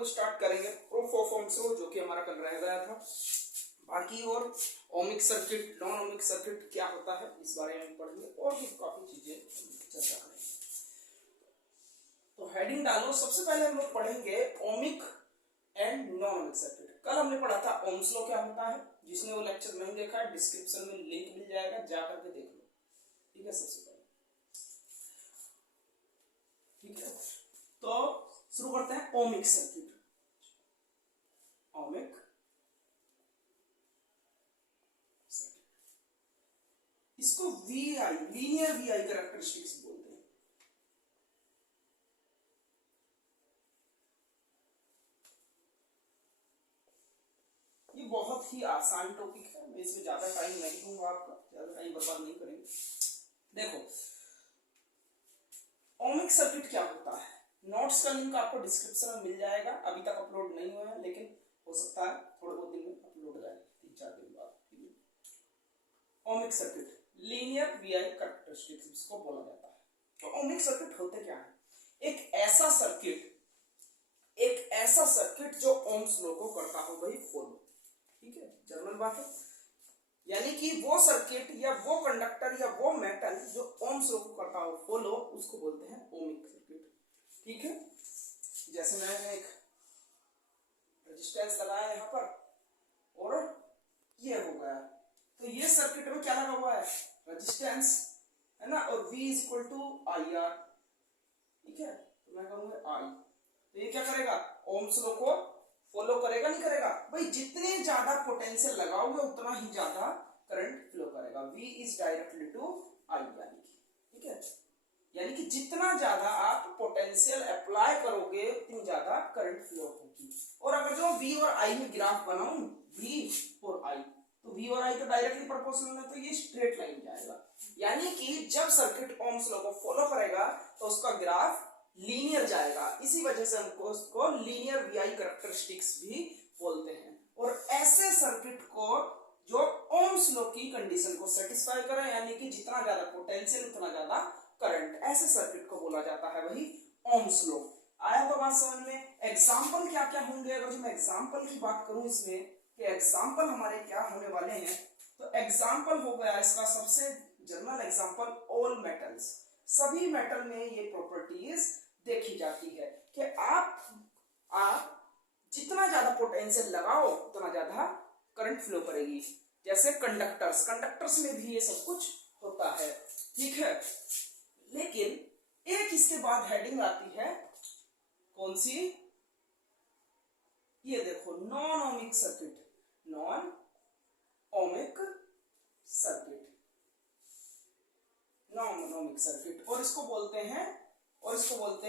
लोग स्टार्ट करेंगे proof of Ohm's law, जो कि हमारा कल रह गया था। बाकी और ohmic circuit, non ohmic circuit क्या होता है इस बारे में पढ़ेंगे और भी काफी चीजें चर्चा करेंगे। तो हेडिंग डालो। सबसे पहले हम लोग पढ़ेंगे ohmic and non ohmic circuit. कल हमने पढ़ा था ओम्स लॉ क्या होता है। जिसने वो लेक्चर नहीं देखा है डिस्क्रिप्शन में लिंक मिल जाएगा, जा करके देख लो। ठीक है, सबसे पहले ठीक है। तो शुरू करते हैं ओमिक सर्किट। ओमिक सर्किट, इसको वीआई, लीनियर वीआई कैरेक्टरिस्टिक्स बोलते हैं। ये बहुत ही आसान टॉपिक है, मैं इसमें ज्यादा टाइम नहीं दूंगा, आपका ज्यादा टाइम बर्बाद नहीं करेंगे। देखो ओमिक सर्किट क्या होता है, नोट्स का लिंक आपको डिस्क्रिप्शन में मिल जाएगा। अभी तक अपलोड नहीं हुआ है, लेकिन हो सकता है थोड़े बहुत दिन में अपलोड हो जाए, 3-4 दिन बाद। Ohmic circuit linear VI characteristics इसको बोला जाता है। तो ओमिक सर्किट होते क्या है, एक ऐसा सर्किट जो ओम्स लॉ को करता हो वही फॉलो। ठीक है, जर्मन बात है। यानी कि वो सर्किट या वो कंडक्टर या वो मेटल जो ओम्स लॉ को करता हो फॉलो, उसको बोलते हैं ओमिक सर्किट। ठीक है, जैसे मैंने एक रेजिस्टेंस लगाया यहाँ पर और ये हो गया, तो ये सर्किट में क्या लगा हुआ है, रेजिस्टेंस है ना, और V is equal to I R. ठीक है, तो मैं कहूंगा आई, तो ये क्या करेगा, ओम्स लॉ को फॉलो करेगा नहीं करेगा भाई। जितने ज्यादा पोटेंशियल लगाओगे उतना ही ज्यादा करंट फ्लो करेगा। V इज डायरेक्टली टू आई, यानी कि ठीक है, यानी कि जितना ज्यादा आप पोटेंशियल अप्लाई करोगे उतनी ज्यादा करंट फ्लो होगी। और अगर जो V और I में ग्राफ बनाऊं, V और I, तो V और I तो डायरेक्टली प्रोपोर्शनल है, तो ये स्ट्रेट लाइन जाएगा। यानी कि जब सर्किट ओम्स लॉ को फॉलो करेगा तो उसका ग्राफ लीनियर जाएगा। इसी वजह से हमको उसको लीनियर वीआई कैरेक्टरिस्टिक्स भी बोलते हैं। और ऐसे सर्किट को जो ओम्स लॉ की कंडीशन को सेटिस्फाई करे, यानी कि जितना ज्यादा पोटेंशियल उतना ज्यादा करंट, ऐसे सर्किट को बोला जाता है वही ओम्स लॉ। आया तो बात समझ में। एग्जाम्पल क्या क्या होंगे, अगर मैं एग्जाम्पल की बात करूं इसमें कि एग्जाम्पल हमारे क्या होने वाले हैं, तो एग्जाम्पल हो गया इसका सबसे जनरल एग्जाम्पल ऑल मेटल्स। सभी मेटल में ये प्रॉपर्टीज देखी जाती है कि आप जितना ज्यादा पोटेंशियल लगाओ उतना ज्यादा करंट फ्लो करेगी। जैसे कंडक्टर्स में भी ये सब कुछ होता है। ठीक है, लेकिन एक इसके बाद हेडिंग आती है, कौन सी, ये देखो, non ohmic circuit. Non ohmic circuit, non ohmic circuit, और इसको बोलते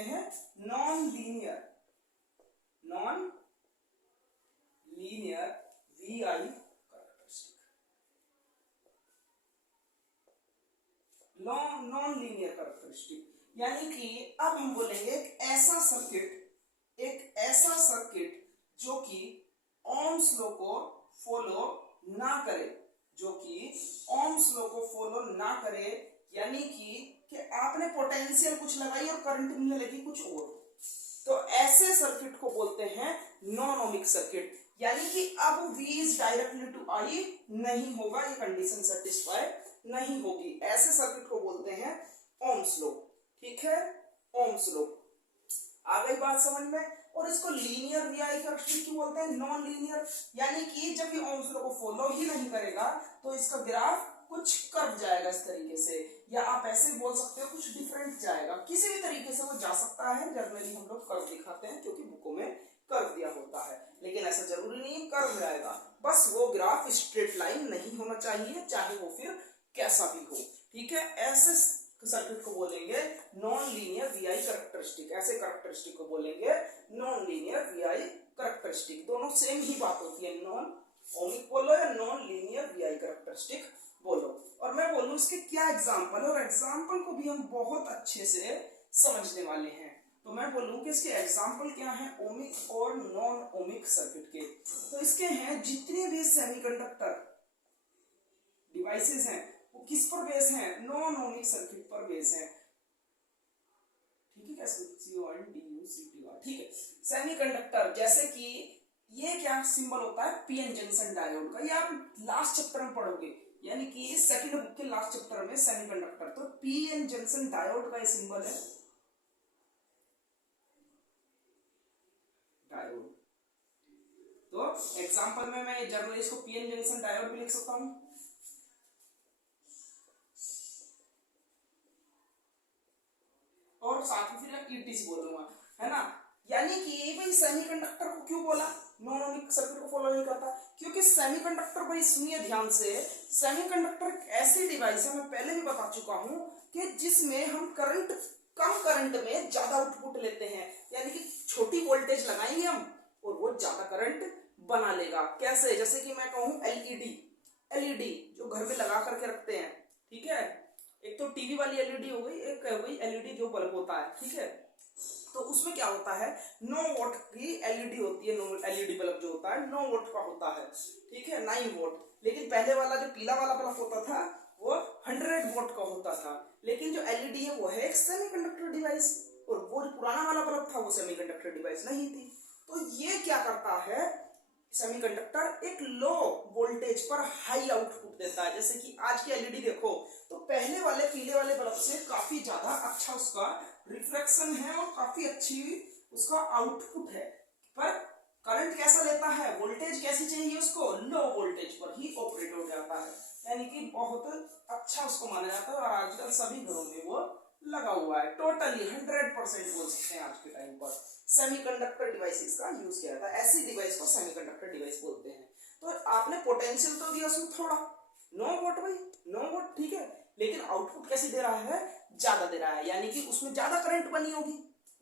हैं non linear VI characteristic. Non linear characteristic यानी कि अब हम बोलेंगे एक ऐसा सर्किट जो कि ओम्स लॉ को फॉलो ना करे, यानी कि आपने पोटेंशियल कुछ लगाई और करंट मिलने लगी कुछ और, तो ऐसे सर्किट को बोलते हैं नॉन ओमिक सर्किट। यानी कि अब V is directly to I नहीं होगा, ये कंडीशन सेटिस्फाई नहीं होगी, ऐसे सर्किट को बोलते हैं ओम्स लॉ। ठीक है, ओम्स लॉ आ गई बात समझ में। और इसको लीनियर वीआई कैरेक्टरिस्टिक क्यों बोलते हैं, नॉन लीनियर, यानी कि जब ये ओम्स लॉ को फॉलो ही नहीं करेगा तो इसका ग्राफ कुछ कर्व जाएगा इस तरीके से, या आप ऐसे बोल सकते हो कुछ डिफरेंट जाएगा, किसी भी तरीके से वो जा सकता है। जनरली हम लोग कर्व दिखाते हैं क्योंकि बुकों में कर्व दिया होता है, लेकिन ऐसा जरूरी नहीं है कर्व जाएगा, बस वो ग्राफ स्ट्रेट लाइन नहीं होना चाहिए, चाहे वो फिर कैसा भी हो। ठीक है, ऐसे सर्किट को बोलेंगे नॉन लीनियर वीआई कैरेक्टरिस्टिक, ऐसे कैरेक्टरिस्टिक को बोलेंगे नॉन लीनियर वीआई कैरेक्टरिस्टिक। दोनों सेम ही बात होती है, नॉन ओमिक बोलो या नॉन लीनियर वीआई कैरेक्टरिस्टिक बोलो। और मैं बोलूं इसके क्या एग्जांपल, और एग्जांपल को भी हम बहुत अच्छे से समझने वाले हैं। तो मैं बोलूं कि इसके एग्जांपल क्या है ओमिक और नॉन ओमिक सर्किट के। तो इसके हैं जितने भी सेमीकंडक्टर डिवाइसेस हैं वो किस पर बेस हैं, नॉन ओमिक सर्किट पर बेस हैं। ठीक है, ठीक है, सेमीकंडक्टर, जैसे कि ये क्या सिंबल होता है, पीएन जंक्शन डायोड का, ये आप लास्ट चैप्टर में पढ़ोगे, यानी कि सेकंड बुक के लास्ट चैप्टर में सेमीकंडक्टर, तो पीएन जंक्शन डायोड का ये सिंबल है, डायोड। तो एग्जांपल में मैं जनरली इसको पीएन जंक्शन डायोड भी लिख सकता हूं, और साथ में फिर ईटीसी बोलूंगा, है ना। यानी कि भाई सेमीकंडक्टर को क्यों बोला, नॉन ओमिक सर्किट को फॉलो नहीं करता, क्योंकि सेमीकंडक्टर, भाई सुनिए ध्यान से, सेमीकंडक्टर एक ऐसी डिवाइस है, मैं पहले भी बता चुका हूं, कि जिसमें हम करंट, कम करंट में ज्यादा आउटपुट लेते हैं, यानी कि छोटी वोल्टेज लगाएंगे हम और वो ज्यादा करंट बना लेगा। कैसे, जैसे कि मैं कहूं एलईडी जो घर में लगा करके रखते हैं, ठीक है, एक तो टीवी वाली एलईडी हो गई, एक वही एलईडी जो बल्ब होता है, ठीक है, तो उसमें क्या होता है, 9 वोल्ट की एलईडी होती है, एलईडी बल्ब जो होता है 9 वोल्ट का होता है, ठीक है, 9 वोल्ट। लेकिन पहले वाला जो पीला वाला बल्ब होता था वो 100 वोल्ट का होता था, लेकिन जो एलईडी है वो है एक सेमीकंडक्टर डिवाइस, और वो जो पुराना वाला बल्ब था वो सेमीकंडक्टर डिवाइस नहीं थी। तो ये क्या करता है, सेमीकंडक्टर एक लो वोल्टेज पर हाई आउटपुट देता है। जैसे कि आज की एलईडी देखो, तो पहले वाले पीले वाले बल्ब से काफी ज्यादा अच्छा उसका रिफ्लेक्शन है और काफी अच्छी उसका आउटपुट है, पर करंट कैसा लेता है, वोल्टेज कैसी चाहिए उसको, लो वोल्टेज पर ही ऑपरेट हो जाता है, यानी कि बहुत अच्छा उसको माना जाता है, और आजकल सभी घरों में वो लगा हुआ है, टोटली 100% बोल सकते हैं आज के टाइम पर सेमीकंडक्टर डिवाइसेस का यूज किया जाता है। ऐसी डिवाइस को सेमीकंडक्टर डिवाइस बोलते हैं। तो आपने पोटेंशियल तो दिया उसमें थोड़ा, 9 वोल्ट, भाई 9 वोल्ट, ठीक है, लेकिन आउटपुट कैसे दे रहा है, ज्यादा दे रहा है, यानी कि उसमें ज्यादा करंट बनी होगी,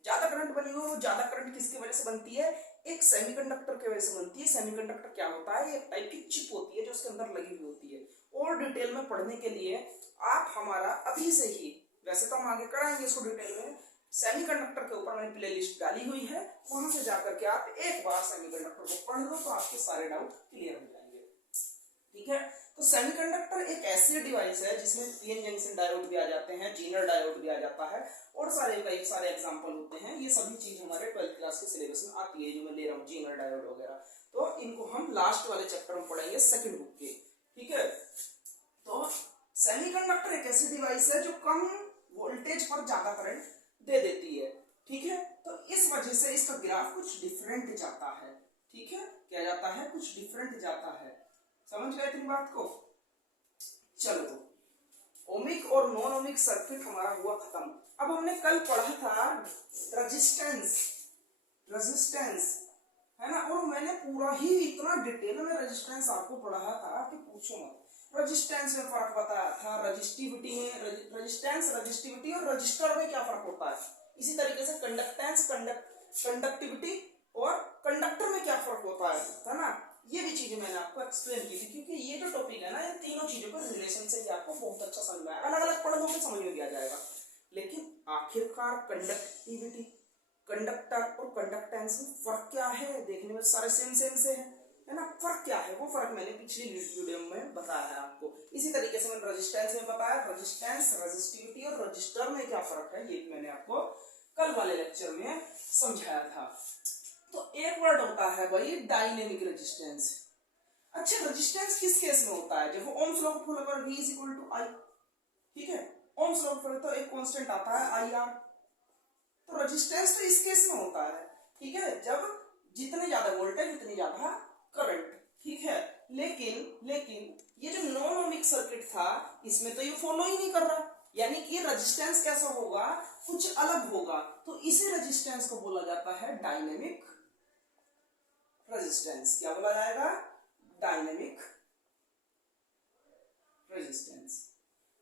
ज्यादा करंट बनी होगी। ज्यादा करंट किसकी वजह से बनती है, एक सेमीकंडक्टर की वजह से बनती है। सेमीकंडक्टर क्या होता है, एक टाइप की चिप होती है जो उसके अंदर लगी हुई होती है। और डिटेल में पढ़ने के लिए आप हमारा अभी से ही, वैसे तो हम आगे कराएंगे इसको डिटेल में, सेमीकंडक्टर के ऊपर मैंने प्लेलिस्ट डाली हुई है, वहां से जाकर के आप एक बार सेमीकंडक्टर को पढ़ लो तो आपके सारे डाउट क्लियर हो जाएंगे, ठीक है। तो सेमीकंडक्टर एक ऐसी डिवाइस है जिसमें पीएन जंक्शन डायोड भी आ जाते हैं, जीनर डायोड भी आ जाता है, और कई सारे एग्जांपल होते हैं। ये सभी चीज हमारे 12th क्लास के सिलेबस में आती है, जो मैं ले रहा हूँ, जीनर डायोड वगैरह। तो इनको हम लास्ट वाले चैप्टर में पढ़ेंगे, सेकंड बुक के, ठीक है। तो सेमीकंडक्टर एक ऐसी डिवाइस है जो कम वोल्टेज पर ज्यादा करंट दे देती है, ठीक है। तो इस वजह से इसका ग्राफ कुछ डिफरेंट जाता है, ठीक है, क्या जाता है, कुछ डिफरेंट जाता है। समझ गए इतनी बात को। चलो, तो ओमिक और नॉन ओमिक सर्किट हमारा हुआ खत्म। अब हमने कल पढ़ा था रेजिस्टेंस, है ना, और मैंने पूरा ही इतना डिटेल में रेजिस्टेंस आपको पढ़ाया था कि पूछो मत। रेजिस्टेंस में फर्क बताया था, रजिस्टिविटी में, रेजिस्टेंस, रजिस्टिविटी और रजिस्टर में क्या फर्क होता है। इसी तरीके से कंडक्टेंस, कंडक्टिविटी और कंडक्टर में क्या फर्क होता है ना, ये भी चीजें मैंने आपको एक्सप्लेन की थी, क्योंकि ये जो टॉपिक है ना, ये तीनों चीजों का रिलेशन से ही आपको बहुत अच्छा समझ में आएगा। अलग अलग पढ़ लोगे समझ में भी आ जाएगा, लेकिन आखिरकार कंडक्टिविटी, कंडक्टर और कंडक्टेंस में फर्क क्या है, देखने में सारे सेम से है ना। फर्क क्या है, वो फर्क मैंने पिछली वीडियो में बताया है आपको। इसी तरीके से मैंने रेजिस्टेंस में बताया, रेजिस्टेंस, रेजिस्टिविटी और रजिस्टर में क्या फर्क है, ये मैंने आपको कल वाले लेक्चर में समझाया था। तो एक वर्ड होता है भाई डायनेमिक रेजिस्टेंस। अच्छा, रेजिस्टेंस किस केस में होता है, जब ओम्स लॉ को फॉलो कर V is equal to I, ठीक है, ओम्स लॉ पर तो एक कांस्टेंट आता है IR। तो रेजिस्टेंस तो इस केस में होता है, ठीक है, जब जितने ज्यादा वोल्टेज उतनी ज्यादा करंट, ठीक है। लेकिन ये जो नॉन ओमिक सर्किट था, इसमें तो ये फॉलो ही नहीं कर रहा, यानी कि रेजिस्टेंस कैसा होगा, कुछ अलग होगा। तो इसी रेजिस्टेंस को बोला जाता है डायनेमिक रेजिस्टेंस। क्या बोला जाएगा, डायनेमिक रेजिस्टेंस।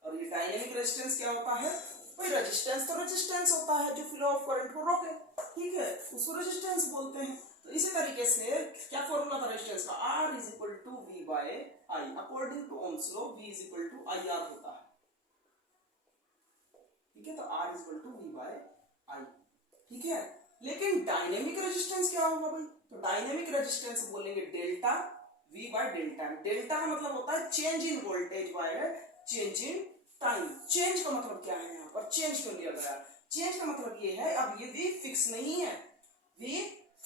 और ये डायनेमिक रेजिस्टेंस क्या होता है, भाई रेजिस्टेंस तो रेजिस्टेंस होता है जो फ्लो ऑफ करंट को रोके, ठीक है, उसको रेजिस्टेंस बोलते हैं। तो इसी तरीके से क्या फॉर्मूला था रेजिस्टेंस का, R is equal to V by I। According to Ohm's law V is equal to IR होता है, ठीक है। तो R is equal to V by I, ठीक है। लेकिन डायनेमिक रेजिस्टेंस क्या होगा भाई, तो डायनेमिक रेजिस्टेंस बोलेंगे delta V by delta. Delta का मतलब होता है change in voltage by change in time. Change का मतलब क्या है, यहाँ पर चेंज क्यों लिया गया, चेंज का मतलब ये है, अब ये V फिक्स नहीं है, V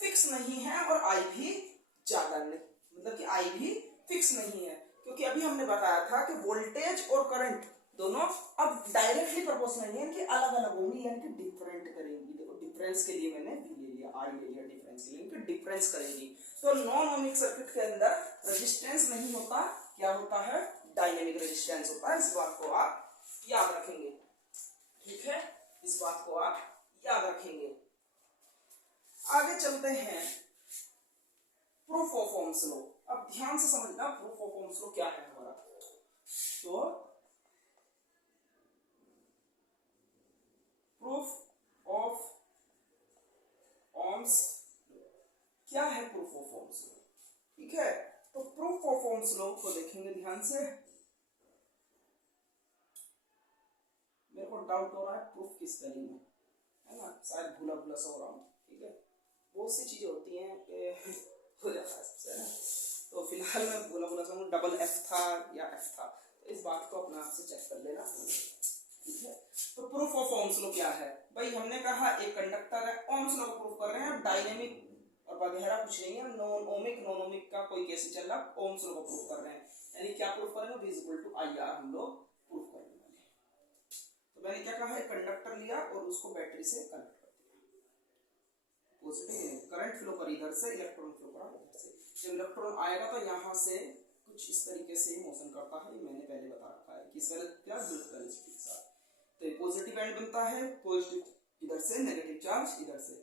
फिक्स नहीं है और आई भी ज्यादा नहीं, मतलब कि आई भी फिक्स नहीं है, क्योंकि अभी हमने बताया था कि वोल्टेज और करंट दोनों अब डायरेक्टली प्रोपोर्शनल नहीं है कि अलग अलग होंगी, यानी कि डिफरेंट करेंगी। देखो डिफरेंस के लिए मैंने V ले लिया, आई ले लिया डिफरेंस के लिए, कि डिफरेंस करेगी। तो नॉन ओमिक सर्किट के अंदर रेजिस्टेंस नहीं होता, क्या होता है, डायनेमिक रेजिस्टेंस होता है। इस बात को आप याद रखेंगे, ठीक है, इस बात को आप याद रखेंगे। आगे चलते हैं प्रूफ ऑफ ओम्स लॉ। अब ध्यान से समझना प्रूफ ऑफ ओम्स लॉ क्या है हमारा। तो प्रूफ ऑफ ओम्स क्या है, प्रूफ ऑफ ओम्स लॉ, ठीक है। तो प्रूफ ऑफ ओम्स लॉ को देखेंगे ध्यान से। मेरे को डाउट हो रहा है प्रूफ किस वैल्यू में है ना, शायद भूला भूला सा हो रहा हूँ, ठीक है, बहुत सी चीजें होती हैं कि हो जाता है सबसे, है ना। तो फिलहाल मैं भूला भूला सा हूँ, डबल एफ था या एफ था, तो इस बात को अपने आप से चेक कर लेना, ठीक है। तो प्रूफ ऑफ ओम्स लॉ क्या है भाई, हमने कहा एक कंडक्टर है, ओम्स लॉ को प्रूफ कर रहे हैं, डायनेमिक और वगैरह कुछ नहीं है, नॉन ओमिक का कोई केस चल रहा, ओम्स लॉ को प्रूफ कर रहे हैं, यानी क्या प्रूफ करेंगे, V equal to I R हम लोग प्रूफ करने वाले हैं। तो मैंने क्या कहा, एक कंडक्टर लिया और उसको बैटरी से कनेक्ट कर दिया, पॉजिटिव करंट फ्लो कर इधर से, इलेक्ट्रॉन फ्लो कर इधर से। जब इलेक्ट्रॉन आएगा तो यहाँ से कुछ इस तरीके से मोशन करता है, मैंने पहले बता रखा है किस वाले क्या वेलोसिटी के साथ। तो ये पॉजिटिव एंड बनता है, पॉजिटिव इधर से, नेगेटिव चार्ज इधर से,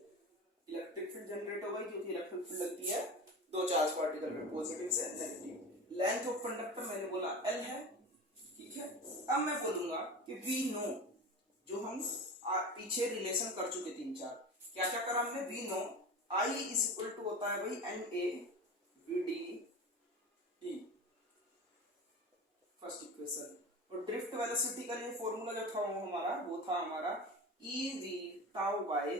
इलेक्ट्रिक फील्ड जनरेट हो गई, क्योंकि इलेक्ट्रिक फील्ड लगती है दो चार्ज पार्टिकल में, पॉजिटिव से नेगेटिव। लेंथ ऑफ कंडक्टर मैंने बोला L है, ठीक है। अब मैं बोलूंगा कि वी नो, जो हम पीछे रिलेशन कर चुके 3-4, क्या क्या करा हमने, we know I is equal to होता है भाई NA VD T, first equation. और ड्रिफ्ट वेलोसिटी का लिए फॉर्मूला जो था वो था हमारा EV टाउ बाय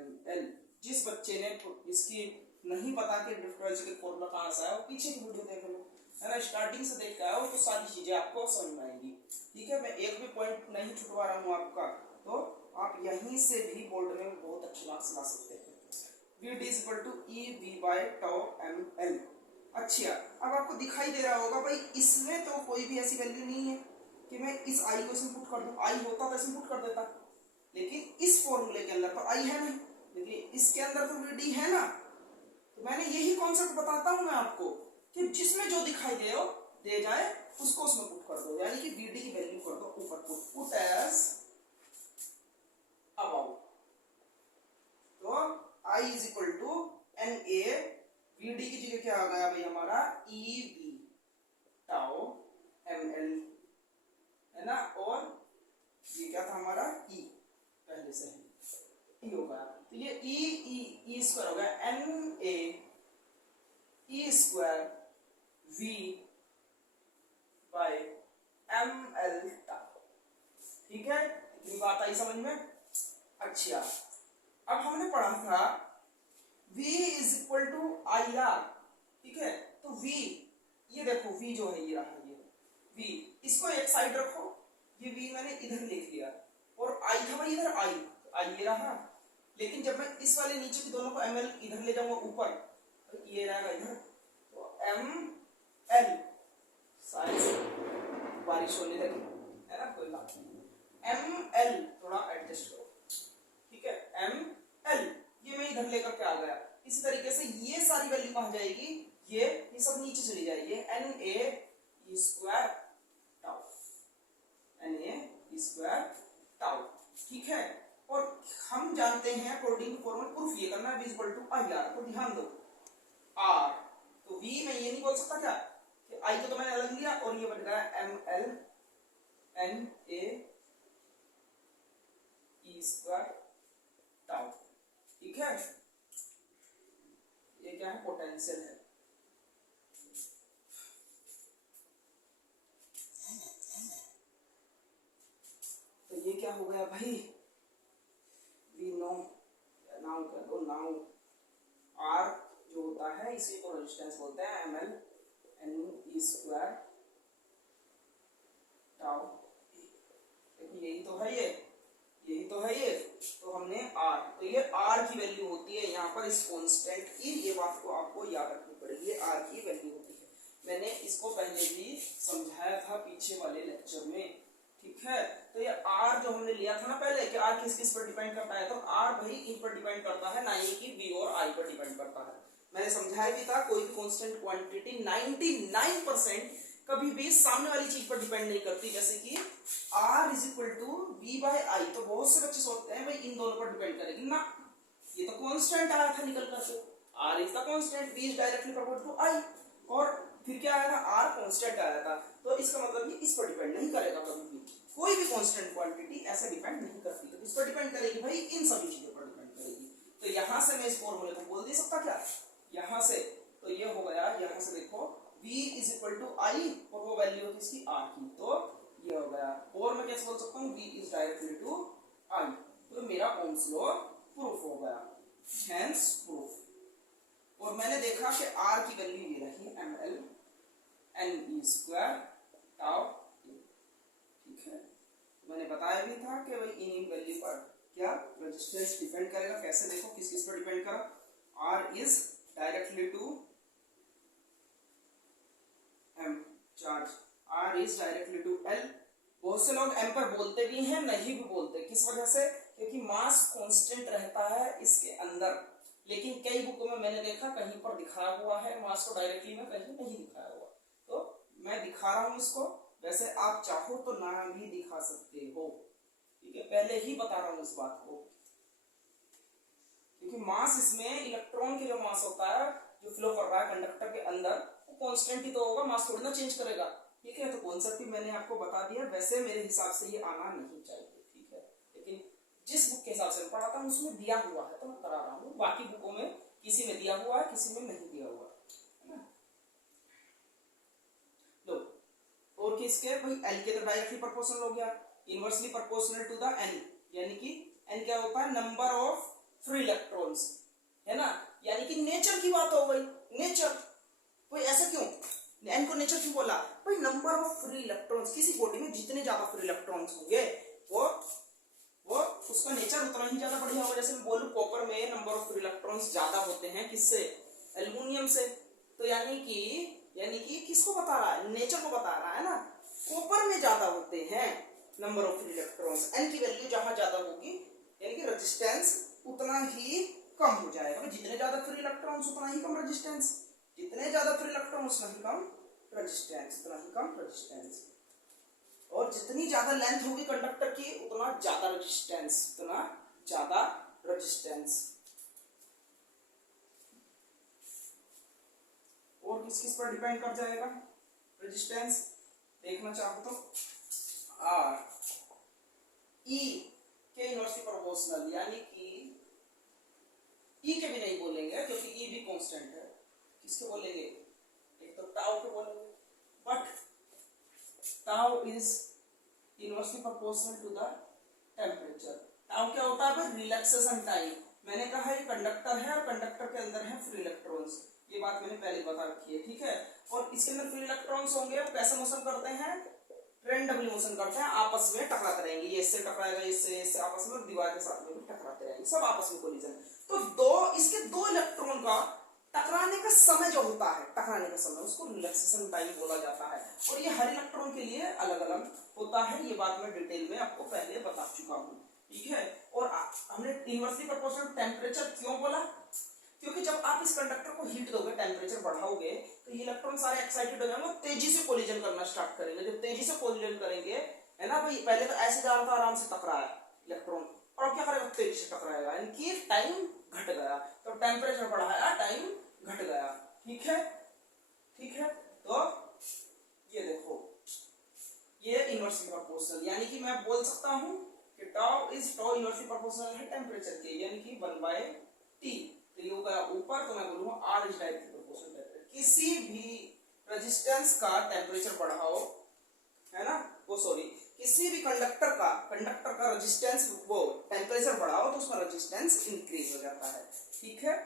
ml। जिस बच्चे ने इसकी नहीं पता कि ड्रिफ्ट वेलोसिटी फॉर्मूला कहां से आया, वो पीछे की वीडियो देख लो, है ना, स्टार्टिंग से देख के आओ तो सारी चीजें आपको समझ में आएंगी, ठीक है। मैं एक भी पॉइंट नहीं छुटवा रहा हूँ आपका, तो आप यहीं से भी बोर्ड में बहुत अच्छे मार्क्स ला सकते हैं। VD is equal to EV by tau ml। अच्छा, अब आपको दिखाई दे रहा होगा भाई इसमें तो कोई भी ऐसी वैल्यू नहीं है कि मैं इस आई को इसमें पुट कर दूं, आई होता तो इसमें पुट कर देता, लेकिन इस फॉर्मूले के अंदर तो आई है नहीं, लेकिन इसके अंदर तो VD है ना। तो मैंने यही कॉन्सेप्ट बताता हूं मैं आपको कि जिसमें जो दिखाई दे जाए उसको उसमें पुट कर दो, यानी कि VD की वैल्यू कर दो ऊपर, पुट एज अबाउट। तो I is equal to NA, VD की जगह क्या आ गया भाई हमारा EV टाउ ml, है ना, और ये क्या था हमारा E, पहले से E होगा, तो ये E स्क्वायर हो गया NA E square V by ml tau, ठीक है, इतनी बात आई समझ में। अच्छा, अब हमने पढ़ा था V is equal to I R, ठीक है। तो V, ये देखो V जो है ये रहा, ये V, इसको एक साइड रखो, ये V मैंने इधर लिख लिया, और I था भाई इधर I ये रहा, लेकिन जब मैं इस वाले नीचे के दोनों को ml इधर ले जाऊंगा ऊपर, तो ये रहेगा इधर, तो ml, शायद बारिश होने लगी है ना, कोई बात नहीं, ml थोड़ा एडजस्ट करो, ठीक है, ml ये मैं इधर लेकर के आ गया। इसी तरीके से ये सारी वैल्यू कहां जाएगी, ये सब नीचे चली जाएगी, NA E square tau, NA E square tau, ठीक है। और हम जानते हैं अकॉर्डिंग टू फॉर्मूला प्रूफ ये करना है V equal to I R, तो ध्यान दो R, तो V मैं ये नहीं बोल सकता क्या कि I को तो मैंने अलग लिया, और ये बन गया ML NA E square tau, ठीक है। ये क्या है, पोटेंशियल है, तो ये क्या हो गया भाई, वी नो, नाउ कर दो, नाउ R जो होता है इसी को रेजिस्टेंस बोलते हैं, ML NE स्क्वायर टाउ, यही तो है ये, यही तो है ये। तो हमने R, तो ये R की वैल्यू होती है यहाँ पर पर इस कांस्टेंट की, ये बात को आपको याद रखनी पड़ेगी, ये आर की वैल्यू होती है। मैंने इसको पहले भी समझाया था पीछे वाले लेक्चर में, ठीक है। तो ये आर जो हमने लिया था ना पहले कि आर किस किस पर डिपेंड करता है, तो आर भाई इन पर डिपेंड करता है, ना ये कि बी और आई पर डिपेंड करता है। मैंने समझाया भी था कोई भी कांस्टेंट क्वांटिटी 99% कभी भी सामने वाली चीज पर डिपेंड नहीं करती, जैसे कि R is equal to b by I. तो बहुत से बच्चे सोचते हैं भाई इन दोनों पर डिपेंड करेगी ना, ये तो कांस्टेंट आया था निकल करके, R is the constant, B is directly proportional to I, और फिर क्या आया था, R कांस्टेंट आया था। तो इसका मतलब ये इस पर डिपेंड नहीं करेगा कभी भी, कोई भी कांस्टेंट क्वांटिटी ऐसे डिपेंड नहीं करती। तो इस पर डिपेंड करेगी भाई, इन सभी चीजों पर डिपेंड करेगी। तो यहां से मैं इस फॉर्मूले को बोल दे सकता क्या, यहां से, तो ये हो गया, यहां से देखो v is equal to I, और वो वैल्यू होती है इसकी r की, तो ये हो गया। और मैं कैसे बोल सकता हूँ, v इज डायरेक्टली टू आई, तो मेरा ओम्स लॉ प्रूफ हो गया, हेंस प्रूफ। और मैंने देखा कि r की वैल्यू ये रही ml n e square tau, ठीक है। मैंने बताया भी था कि भाई इन वैल्यू पर क्या रेजिस्टेंस डिपेंड करेगा, कैसे देखो किस किस पर डिपेंड करा, r is directly to m charge, r is directly to l। बहुत से लोग m पर बोलते भी हैं, नहीं भी बोलते, किस वजह से, क्योंकि मास कांस्टेंट रहता है इसके अंदर, लेकिन कई बुकों में मैंने देखा कहीं पर दिखाया हुआ है मास को डायरेक्टली में, कहीं नहीं दिखाया हुआ। तो मैं दिखा रहा हूं इसको, वैसे आप चाहो तो ना भी दिखा सकते हो, ठीक है, पहले ही बता रहा हूं इस बात को, क्योंकि मास इसमें इलेक्ट्रॉन के जो मास होता है जो फ्लो कर रहा है कंडक्टर के अंदर, वो कांस्टेंट ही तो होगा, मास थोड़ी ना चेंज करेगा, ठीक है। तो कॉन्सेप्ट भी मैंने आपको बता दिया, वैसे मेरे हिसाब से ये आना नहीं चाहिए, ठीक है, लेकिन जिस बुक के हिसाब से मैं पढ़ाता हूँ उसमें दिया हुआ है तो मैं करा रहा हूँ, बाकी बुकों में किसी में दिया हुआ है, किसी में नहीं दिया हुआ है ना। लो, और किसके भाई एल के तो डायरेक्टली प्रोपोर्शनल हो गया, inversely proportional to the N, यानी कि एन क्या होता है, नंबर ऑफ फ्री इलेक्ट्रॉन्स, है ना, यानी कि नेचर की बात हो गई, नेचर। कोई ऐसा क्यों, एन को नेचर क्यों बोला भाई, नंबर ऑफ फ्री इलेक्ट्रॉन्स, किसी बॉडी में जितने ज्यादा फ्री इलेक्ट्रॉन्स होंगे वो उसका नेचर उतना ही ज्यादा बढ़िया होगा। जैसे मैं बोलूं कॉपर में नंबर ऑफ फ्री इलेक्ट्रॉन्स ज्यादा होते हैं, किससे, एल्युमिनियम से, तो यानी कि किसको बता रहा है, नेचर को बता रहा है ना, कॉपर में ज्यादा होते हैं number of free electrons, N की वैल्यू जहां ज्यादा होगी यानी कि रेजिस्टेंस उतना ही कम हो जाएगा, जितने ज्यादा फ्री इलेक्ट्रॉन्स उतना ही कम रेजिस्टेंस, जितने ज्यादा फ्री इलेक्ट्रॉन्स उतना ही कम रेजिस्टेंस, उतना ही कम रेजिस्टेंस, और जितनी ज्यादा लेंथ होगी कंडक्टर की उतना ज्यादा रेजिस्टेंस, उतना ज्यादा रेजिस्टेंस। और किस किस पर डिपेंड कर जाएगा रेजिस्टेंस, देखना चाहो तो आर ई के इनवर्सली प्रोपोर्शनल, यानी कि ई के भी नहीं बोलेंगे क्योंकि ई भी कांस्टेंट है, किसके बोलेंगे, एक तो टाउ के बोलेंगे, but tau is inversely proportional to the temperature. Tau क्या होता है, रिलैक्सेशन टाइम। मैंने कहा है कंडक्टर है और कंडक्टर के अंदर है फ्री इलेक्ट्रॉन्स, ये बात मैंने पहले बता रखी है, ठीक है। और इसके अंदर फ्री इलेक्ट्रॉन्स होंगे, वो कैसे मोशन करते हैं, रैंडमली मोशन करते हैं, आपस में टकराते रहेंगे, ये इससे टकराएगा, इससे आपस में, दीवार के साथ में भी टकराते रहेंगे, सब आपस में कोलिजन। तो इसके दो इलेक्ट्रॉन का टकराने का समय जो होता है, टकराने का समय, उसको रिलैक्सेशन टाइम बोला जाता है, और ये हर इलेक्ट्रॉन के लिए अलग अलग होता है, ये बात मैं डिटेल में आपको पहले बता चुका हूँ, ठीक है। और हमने इनवर्सली प्रोपोर्शनल टेम्परेचर क्यों बोला, क्योंकि जब आप इस कंडक्टर को हीट दोगे, टेम्परेचर बढ़ाओगे, तो ये इलेक्ट्रॉन सारे एक्साइटेड हो जाएंगे, तेजी से कोलिजन करना स्टार्ट करेंगे। जब तेजी से कोलिजन करेंगे, है ना भाई, पहले तो ऐसे जा रहा था आराम से टकराया इलेक्ट्रॉन, और अब क्या करेगा, तेजी से टकराएगा, यानी टाइम घट गया, तो टेम्परेचर बढ़ाया, टाइम घट गया, ठीक है, ठीक है। तो ये देखो, ये इनवर्सली प्रोपोर्शनल, यानी कि मैं बोल सकता हूं कि टाउ इनवर्सली प्रोपोर्शनल है टेम्परेचर के, यानी कि 1/T, तो ये होगा ऊपर, तो मैं बोलूंगा R इज डायरेक्टली प्रोपोर्शनल। किसी भी रेजिस्टेंस का टेम्परेचर बढ़ाओ, है ना, वो सॉरी, किसी भी कंडक्टर का रेजिस्टेंस वो टेम्परेचर बढ़ाओ तो उसका रेजिस्टेंस इंक्रीज हो जाता है, ठीक है,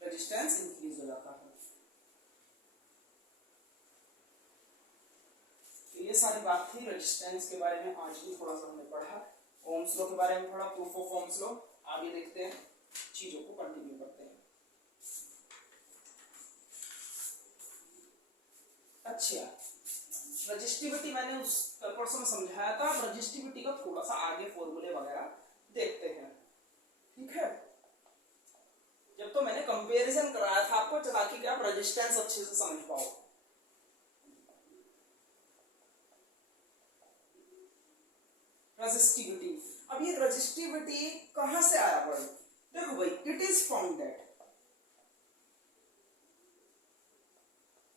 रेजिस्टेंस इंक्रीज हो जाता है। तो ये सारी बात थी रेजिस्टेंस के बारे में, आज भी थोड़ा सा हमने पढ़ा, ओम्स लॉ के बारे में पढ़ा, प्रूफ ऑफ ओम्स लॉ। आगे देखते हैं चीजों को कंटिन्यू करते हैं। अच्छा, रजिस्टिविटी मैंने उस परसों में समझाया था, रजिस्टिविटी का थोड़ा सा आगे फॉर्मूले वगैरह देखते हैं, ठीक है। जब तो मैंने कंपैरिजन कराया था आपको ताकि आप रेजिस्टेंस अच्छे से समझ पाओ। रजिस्टिविटी, अब ये रजिस्टिविटी कहां से आया वर्ड? देखो भाई, इट इज फाउंड दैट,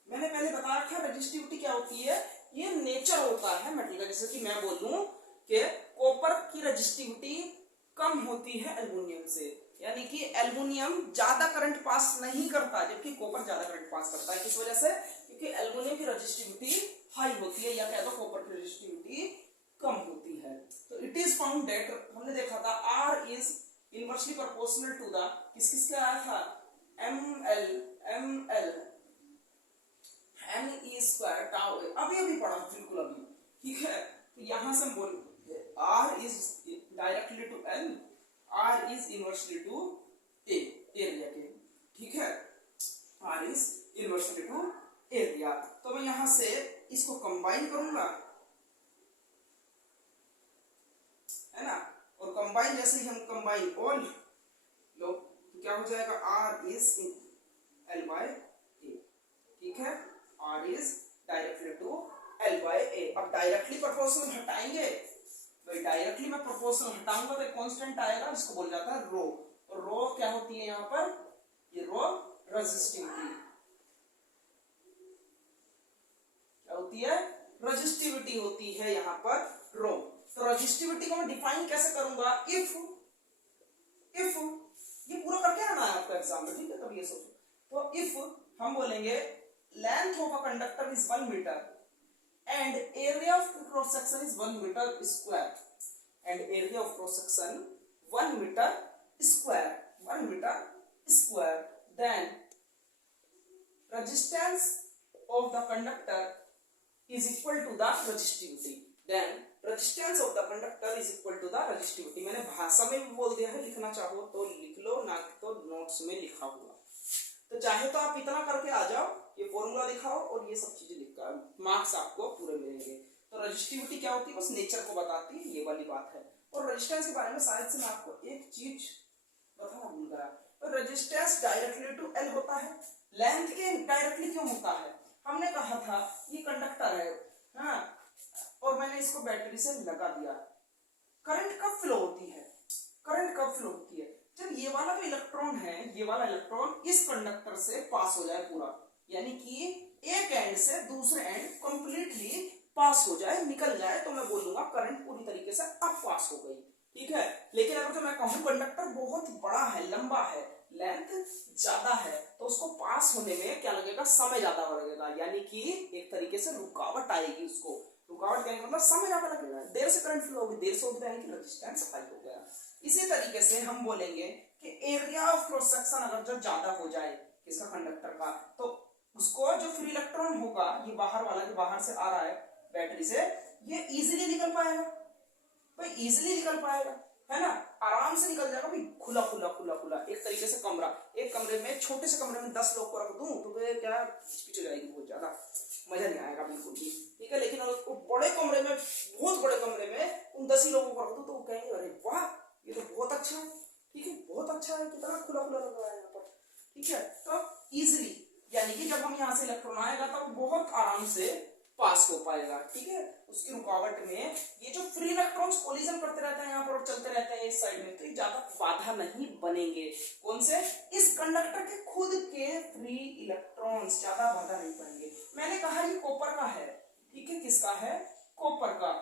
मैंने पहले बता रखा रजिस्टिविटी क्या होती है, ये नेचर होता है मेटल का। जैसे कि मैं बोलूं कि कॉपर की रजिस्टिविटी कम होती है एल्युमिनियम से, यानी कि एल्युमिनियम ज्यादा करंट पास नहीं करता जबकि कॉपर ज्यादा करंट पास करता है। किस वजह से? क्योंकि एल्युमिनियम की रजिस्टिविटी हाई होती है, या कह दो कॉपर की रजिस्टिविटी कम होती है। तो इट इज फाउंड दैट, हमने देखा था R is inversely proportional to the, किस किस का आया था, ML NE स्क्वायर टाउ, अभी पढ़ा बिल्कुल अभी, ठीक है। तो यहां से हम बोल R is directly to L, R is inversely to A, area के, ठीक है। R is inversely to area. तो मैं यहां से इसको कंबाइन करूंगा, है ना, और कंबाइन जैसे ही हम कंबाइन ऑल लो तो क्या हो जाएगा, R is L by A, ठीक है। R is directly to L by A। अब डायरेक्टली प्रोपोर्शनल हटाएंगे, भाई डायरेक्टली मैं प्रोपोर्शनल हटाऊंगा तो एक कांस्टेंट आएगा, इसको बोल जाता है रो। और रो क्या होती है यहाँ पर, ये रो रेजिस्टिविटी, क्या होती है, रेजिस्टिविटी होती है यहाँ पर रो। तो रेजिस्टिविटी को मैं डिफाइन कैसे करूंगा, इफ ये पूरा करके आना है आपका एग्जाम में, ठीक है। तब ये सोचो, तो इफ हम बोलेंगे length of a conductor is 1 metre and area of cross section is 1 meter square, and area of cross section 1 meter square, then resistance of the conductor is equal to the resistivity, मैंने भाषा में भी बोल दिया है, लिखना चाहो तो लिख लो, ना तो नोट्स में लिखा हुआ। तो चाहे तो आप इतना करके आ जाओ, ये फॉर्मूला दिखाओ और ये सब चीजें लिखकर मार्क्स आपको पूरे मिलेंगे। तो रजिस्टिविटी क्या होती है, बस नेचर को बताती है, ये वाली बात है। और रेजिस्टेंस के बारे में शायद से मैं आपको एक चीज बताना भूल गया, तो रेजिस्टेंस डायरेक्टली टू L होता है, लेंथ के डायरेक्टली क्यों होता है? हमने कहा था ये कंडक्टर है, हाँ, और मैंने इसको बैटरी से लगा दिया, करंट कब फ्लो होती है, जब ये वाला जो इलेक्ट्रॉन है, ये वाला इलेक्ट्रॉन इस कंडक्टर से पास हो जाए पूरा, यानी कि एक एंड से दूसरे एंड कंप्लीटली पास हो जाए, निकल जाए, तो मैं बोलूंगा करंट पूरी तरीके से अब पास हो गई, ठीक है। लेकिन अगर तो मैं कहूं कंडक्टर बहुत बड़ा है, लंबा है, लेंथ ज्यादा है, तो उसको पास होने में क्या लगेगा, समय ज्यादा लगेगा, यानी कि एक तरीके से रुकावट आएगी, उसको रुकावट कहने का मतलब समय ज्यादा लगेगा, देर से करंट फ्लो होगी, देर से होगी, यानी कि रेजिस्टेंस हाई हो गया। इसी तरीके से हम बोलेंगे कि एरिया ऑफ क्रॉस सेक्शन अगर जो ज्यादा हो जाए किसका, कंडक्टर का, तो उसको जो फ्री इलेक्ट्रॉन होगा, ये बाहर वाला जो बाहर से आ रहा है बैटरी से, ये इजीली निकल पाएगा, भाई इजीली निकल पाएगा, है ना, आराम से निकल जाएगा भाई, खुला एक तरीके से कमरा, एक कमरे में, छोटे से कमरे में 10 लोग को रख दूं तो क्या पीछे जाएगी, बहुत ज्यादा मजा नहीं आएगा बिल्कुल भी, ठीक है। लेकिन अगर उसको बड़े कमरे में, बहुत बड़े कमरे में उन 10 ही लोगों को रख दूं तो वो कहेंगे अरे वाह ये तो बहुत अच्छा है, ठीक है, बहुत अच्छा है, कितना खुला लग रहा है यहाँ पर, ठीक है। तो इजीली, यानी कि जब हम यहाँ से इलेक्ट्रॉन आएगा तो बहुत आराम से पास हो पाएगा, ठीक है। उसकी रुकावट में ये जो फ्री इलेक्ट्रॉन्स कोलिजन करते रहते हैं यहाँ पर और चलते रहते हैं इस साइड में, तो ये ज्यादा बाधा नहीं बनेंगे, कौन से, इस कंडक्टर के खुद के फ्री इलेक्ट्रॉन्स ज्यादा बाधा नहीं बनेंगे। मैंने कहा ये कॉपर का है, ठीक है, किसका है, कॉपर का,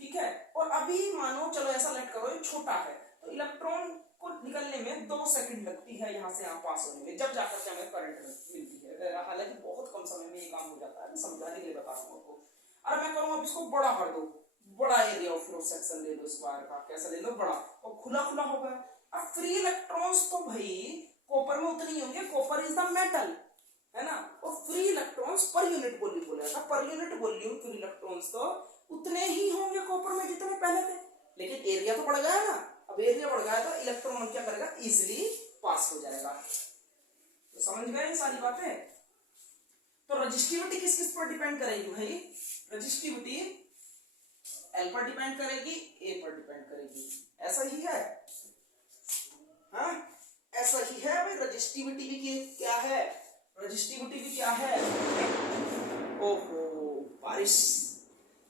ठीक है। और अभी मानो चलो ऐसा लेट करो ये छोटा है, तो इलेक्ट्रॉन को निकलने में 2 सेकंड लगती है यहाँ से यहाँ पास होने में, जब जाकर के हमें करंट मिलती है, हालांकि बहुत कम समय में ये काम हो जाता है, मैं समझाने के लिए बता रहा हूँ आपको। और मैं कहूँ अब इसको बड़ा कर दो, बड़ा एरिया ऑफ क्रॉस सेक्शन ले लो इस वायर का, कैसा ले लो, बड़ा, और खुला हो गया। अब फ्री इलेक्ट्रॉन्स तो भाई कॉपर में उतने ही होंगे, कॉपर इज द मेटल, है ना, और free electrons per unit volume बोला जाता है, per unit volume free electrons तो उतने ही होंगे कॉपर में जितने पहले थे, लेकिन एरिया तो बढ़ गया ना, अब अब एरिया बढ़ गया तो इलेक्ट्रॉन क्या करेगा, इजिली पास हो जाएगा। तो समझ गए ये सारी बातें। तो रजिस्टिविटी किस किस पर डिपेंड करेगी भाई, रजिस्टिविटी एल पर डिपेंड करेगी, ए पर डिपेंड करेगी, ऐसा ही है। हाँ ऐसा ही है भाई। रजिस्टिविटी भी क्या है, रजिस्टिविटी भी क्या है, ओहो बारिश,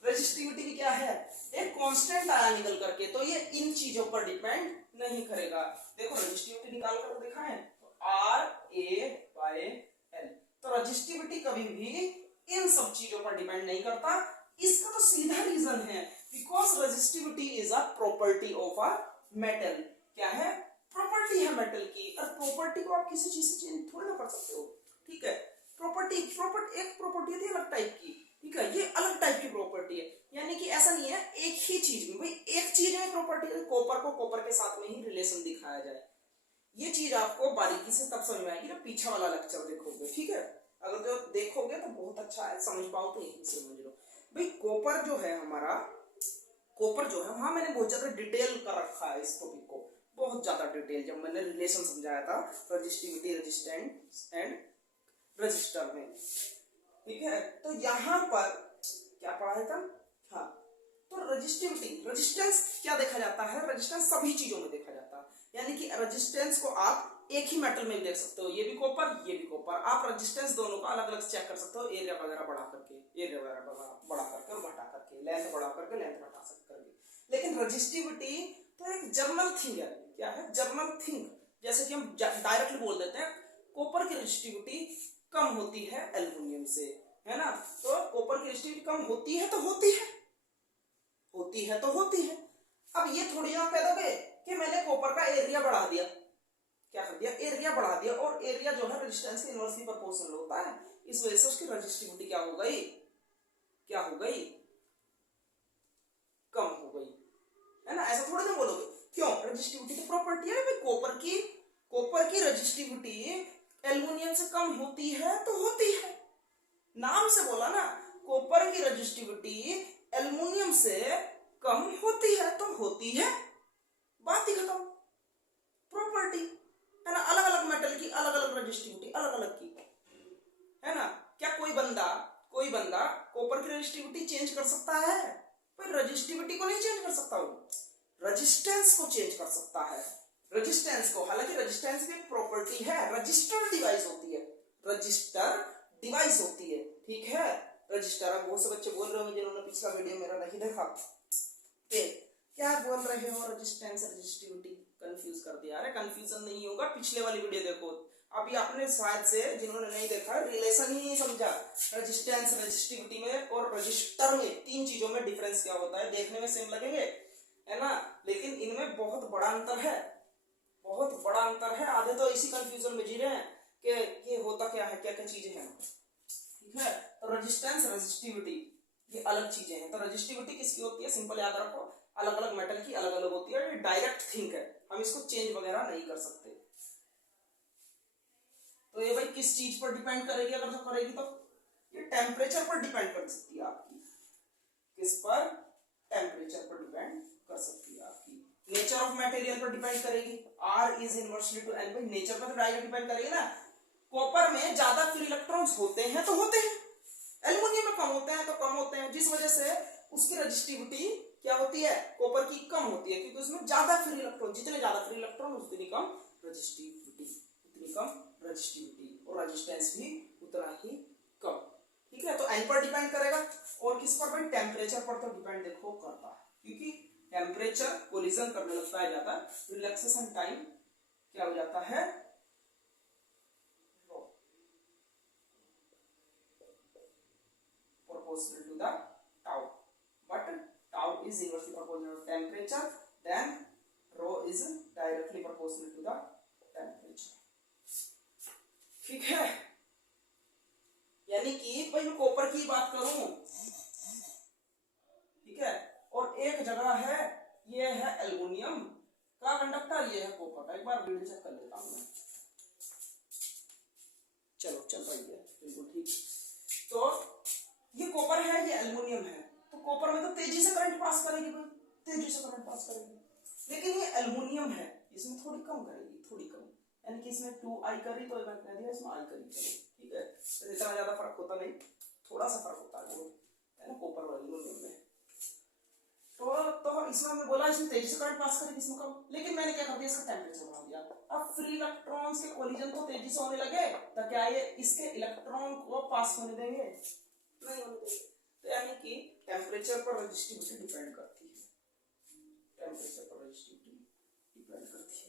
रजिस्टिविटी भी क्या है, एक कांस्टेंट आया निकल करके, तो ये इन चीजों पर डिपेंड नहीं करेगा। देखो रजिस्टिविटी निकाल कर दिखाएं तो RA/L, तो रजिस्टिविटी कभी भी इन सब चीजों पर डिपेंड नहीं करता। इसका तो सीधा रीजन है, because resistivity is a property of a metal. क्या है, प्रॉपर्टी है मेटल की, और प्रॉपर्टी को आप किसी चीज से चेंज थोड़ी ना कर सकते हो, ठीक है। प्रॉपर्टी एक प्रॉपर्टी होती है अलग टाइप की, ठीक है, ये अलग टाइप की प्रॉपर्टी है। यानी कि ऐसा नहीं है एक ही चीज में, भाई एक चीज में प्रॉपर्टी है, कॉपर को कॉपर के साथ में ही रिलेशन दिखाया जाए। ये चीज आपको बारीकी से तब समझ में आएगी ना पीछे वाला लेक्चर देखोगे, ठीक है। अगर जो देखोगे तो बहुत अच्छा है, समझ पाओ तो यही से समझ लो। भाई कॉपर जो है हमारा, कॉपर जो है वहां मैंने बहुत ज्यादा डिटेल कर रखा है इस टॉपिक को, बहुत ज्यादा डिटेल, जब मैंने रिलेशन समझाया था रजिस्टिविटी, रेजिस्टेंस एंड रजिस्टर में, ठीक है। तो यहां पर क्या पढ़ा था, हाँ, तो रजिस्टिविटी, रेजिस्टेंस क्या देखा जाता है, रेजिस्टेंस सभी चीजों में देखा जाता है। यानी कि रेजिस्टेंस को आप एक ही मेटल में देख सकते हो, ये भी कॉपर ये भी कॉपर, आप रेजिस्टेंस दोनों का अलग अलग चेक कर सकते हो, एरिया वगैरह बढ़ा करके, एरिया वगैरह बढ़ा करके और घटा करके, लेंथ बढ़ा करके लेंथ घटा सकते हो। लेकिन रजिस्टिविटी तो एक जर्नल थिंग है, क्या है, जर्नल थिंग। जैसे कि हम डायरेक्टली बोल देते हैं कॉपर की रजिस्टिविटी कम होती है एल्युमिनियम से, है ना। तो कॉपर की रजिस्टिविटी कम होती है तो होती है, होती है तो होती है। अब ये थोड़ी ना कह दोगे कि मैंने कॉपर का एरिया बढ़ा दिया, क्या कर दिया, एरिया बढ़ा दिया, और एरिया जो है रेजिस्टेंस के इनवर्सली प्रोपोर्शनल होता है, इस वजह से उसकी रजिस्टिविटी क्या हो गई, क्या हो गई, कम हो गई, है ना। ऐसा थोड़ी ना बोलोगे, क्यों, रजिस्टिविटी तो प्रॉपर्टी है भाई, कॉपर की रजिस्टिविटी एल्युमिनियम से कम होती है तो होती है, नाम से बोला ना, कॉपर की रजिस्टिविटी एल्युमिनियम से कम होती है तो होती है, बात ही खत्म। प्रॉपर्टी है ना, अलग अलग मेटल की अलग अलग रजिस्टिविटी, अलग अलग की, है ना। क्या कोई बंदा कॉपर की रजिस्टिविटी चेंज कर सकता है, पर रजिस्टिविटी को नहीं चेंज कर सकता, वो रेजिस्टेंस को चेंज कर सकता है, रेजिस्टेंस को। हालांकि रेजिस्टेंस भी एक प्रॉपर्टी है, रजिस्टर डिवाइस होती है, रजिस्टर डिवाइस होती है, ठीक है, रजिस्टर। अब बहुत से बच्चे बोल रहे होंगे जिन्होंने पिछला वीडियो मेरा नहीं देखा, क्या बोल रहे हो रेजिस्टेंस रजिस्टिविटी, कंफ्यूज कर दिया। अरे कंफ्यूजन नहीं होगा, पिछले वाली वीडियो देखो। अभी आपने शायद से जिन्होंने नहीं देखा रिलेशन ही नहीं समझा, रेजिस्टेंस रजिस्टिविटी में और रजिस्टर में, तीन चीजों में डिफरेंस क्या होता है। देखने में सेम लगेंगे, है ना, लेकिन इनमें बहुत बड़ा अंतर है, बहुत बड़ा अंतर है। आधे तो इसी कंफ्यूजन में जी रहे हैं कि ये होता क्या है, क्या क्या चीजें हैं, ठीक है। तो रेजिस्टेंस रजिस्टिविटी ये अलग चीजें हैं। तो रजिस्टिविटी किसकी होती है, सिंपल याद रखो, अलग अलग मेटल की अलग अलग होती है, ये डायरेक्ट थिंग है, हम इसको चेंज वगैरह नहीं कर सकते। तो ये भाई किस चीज पर डिपेंड करेगी, अगर जो करेगी तो ये टेम्परेचर पर डिपेंड कर सकती है आपकी, किस पर, टेम्परेचर पर डिपेंड कर सकती है आपकी। नेचर ऑफ मटेरियल पर डिपेंड करेगी, R is inversely to L, भाई नेचर पर तो डायरेक्ट डिपेंड करेगी ना। कॉपर में ज्यादा फ्री इलेक्ट्रॉन्स होते हैं तो होते हैं, एल्युमिनियम में कम होते हैं तो कम होते हैं, जिस वजह से उसकी रजिस्टिविटी क्या होती है, कॉपर की कम होती है, क्योंकि उसमें ज्यादा फ्री इलेक्ट्रॉन, जितने ज्यादा फ्री इलेक्ट्रॉन उतनी कम रजिस्टिविटी, उतनी कम रजिस्टिविटी, और रेजिस्टेंस भी उतना ही कम, ठीक है। तो एन पर डिपेंड करेगा, और किस पर भाई, टेम्परेचर पर तो डिपेंड देखो करता है, क्योंकि टेम्परेचर कोलिजन करने लगता है ज्यादा, रिलैक्सेशन टाइम क्या हो जाता है, proportional to the tau, but tau is inversely proportional to temperature, then rho is directly proportional to the temperature, ठीक है। यानी कि भाई मैं कॉपर की बात करूं, ठीक है, और एक जगह है, ये है एल्युमिनियम का कंडक्टर, ये है कॉपर का, एक बार वीडियो चेक कर लेता हूं मैं, चलो चल रही है बिल्कुल ठीक। तो ये कॉपर है, ये एल्युमिनियम है, तो कॉपर में तो तेजी से करंट पास करेगी भाई, तेजी से करंट पास करेगी, लेकिन ये एल्युमिनियम है इसमें थोड़ी कम करेगी, थोड़ी कम, यानी कि इसमें 2i करी तो मैं कह दिया इसमें i करी करेगी, ठीक है। तो इतना ज्यादा फर्क होता नहीं, थोड़ा सा फर्क होता है वो, है ना, कॉपर और एल्युमिनियम में। तो इसमें मैं बोला इसमें तेजी से करंट पास करेगी, इसमें कम, लेकिन मैंने क्या कर दिया, इसका टेम्परेचर बढ़ा दिया। अब फ्री इलेक्ट्रॉन्स के कोलिजन तो तेजी से होने लगे, तो क्या ये इसके इलेक्ट्रॉन को पास होने देंगे? नहीं होने देंगे। तो यानी कि टेम्परेचर पर रेजिस्टिविटी डिपेंड करती है, टेम्परेचर पर रेजिस्टिविटी डिपेंड करती है।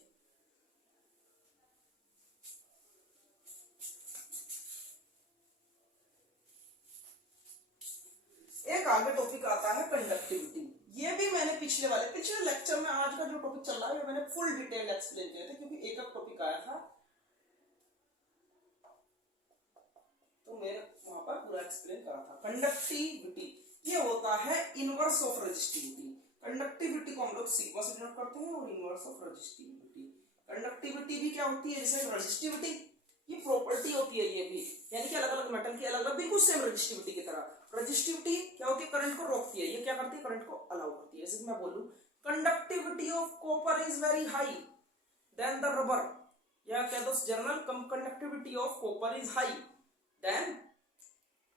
एक आगे टॉपिक आता है कंडक्टिविटी। ये भी मैंने पिछले लेक्चर में, आज का जो टॉपिक चल रहा है मैंने फुल डिटेल एक्सप्लेन किया था, क्योंकि एक एक टॉपिक आया था तो मैंने वहां पर पूरा एक्सप्लेन करा था। कंडक्टिविटी ये होता है इनवर्स ऑफ रेजिस्टिविटी। कंडक्टिविटी को हम लोग सिग्मा से डिनोट करते हैं और इनवर्स ऑफ रेजिस्टिविटी। कंडक्टिविटी भी क्या होती है, जैसे रेजिस्टिविटी, ये प्रॉपर्टी होती है ये भी, यानी कि अलग अलग मेटल की अलग अलग, बिल्कुल सेम रेजिस्टिविटी की तरह। रेजिस्टिविटी क्या होती है, करंट को रोकती है, ये क्या करती है, करंट को अलाउ करती है। जैसे मैं बोलूं conductivity of copper is very high than the rubber, या कह दो general conductivity of copper is high than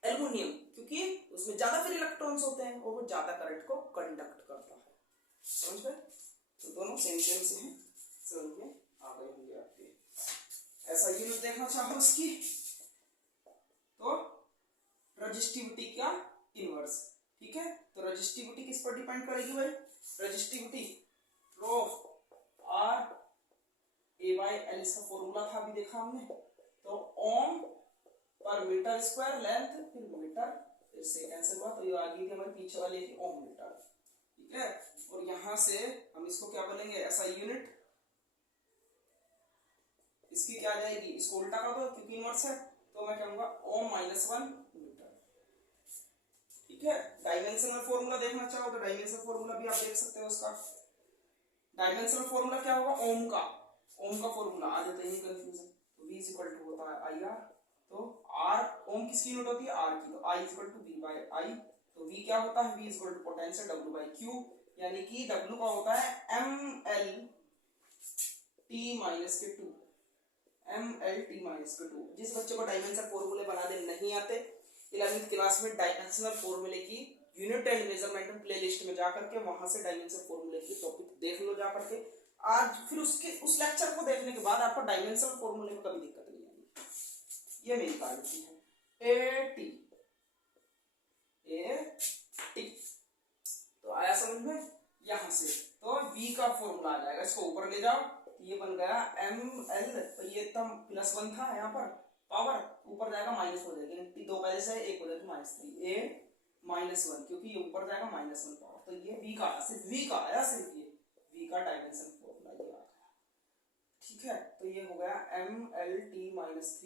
aluminium, क्योंकि उसमें ज्यादा फ्री इलेक्ट्रॉन्स होते हैं और वो ज्यादा करंट को कंडक्ट करता है। समझ गए? तो दोनों सेम सेम से हैं, समझ में आ गए होंगे आपके। ऐसा यूनिट देखना चाहो इसकी, तो रेजिस्टिविटी का इनवर्स, ठीक है। तो रेजिस्टिविटी किस पर डिपेंड करेगी भाई, resistivity rho R A by L, इसका फॉर्मूला था अभी देखा हमने। तो ohm per metre square length, फिर मीटर, फिर से कैंसिल हुआ, तो ये आ गई थी हमारी पीछे वाली थी ओम मीटर, ठीक है। और यहां से हम इसको क्या बोलेंगे, ऐसा यूनिट, इसकी क्या जाएगी, इसको उल्टा कर दो क्योंकि इनवर्स है, तो मैं कहूंगा ओम माइनस 1 मीटर, ठीक है। डायमेंशनल फॉर्मूला देखना चाहो तो डायमेंशनल फॉर्मूला भी आप देख सकते हो उसका। डायमेंशनल फॉर्मूला क्या होगा, ओम का फॉर्मूला, आ जाता है कंफ्यूजन। तो v इज इक्वल टू होता है आई आर, तो r ओम किसकी यूनिट होती है, r की, तो I is equal to v by I। तो v क्या होता है, v is equal to potential W by Q, यानी कि W का होता है ml t माइनस के 2, ml t माइनस के 2। जिस बच्चे को डायमेंशनल फॉर्मूले बनाने नहीं आते, 11वीं क्लास में डायमेंशनल फॉर्मूले की यूनिट एंड मेजरमेंट प्लेलिस्ट में जाकर के वहां से डायमेंशनल फॉर्मूले की टॉपिक देख लो जाकर के आज, फिर उस लेक्चर को देखने के बाद आपको डायमेंशनल फॉर्मूले में कभी दिक्कत नहीं आएगी। ये मेरी पॉलिसी है, ए टी, तो आया समझ में। यहां से तो v का फॉर्मूला आ जाएगा, इसको ऊपर ले जाओ, ये बन गया ml, तो ये तब +1 था यहाँ पर, पावर ऊपर जाएगा माइनस हो जाएगी, टी दो पहले से एक हो जाएगी -3, a -1, क्योंकि ये ऊपर जाएगा -1 पावर, तो ये v का आया, सिर्फ v का आया, सिर्फ ये v का डायमेंशन फॉर्मूला ये आ गया, ठीक है। तो ये हो गया ml-t-3a-1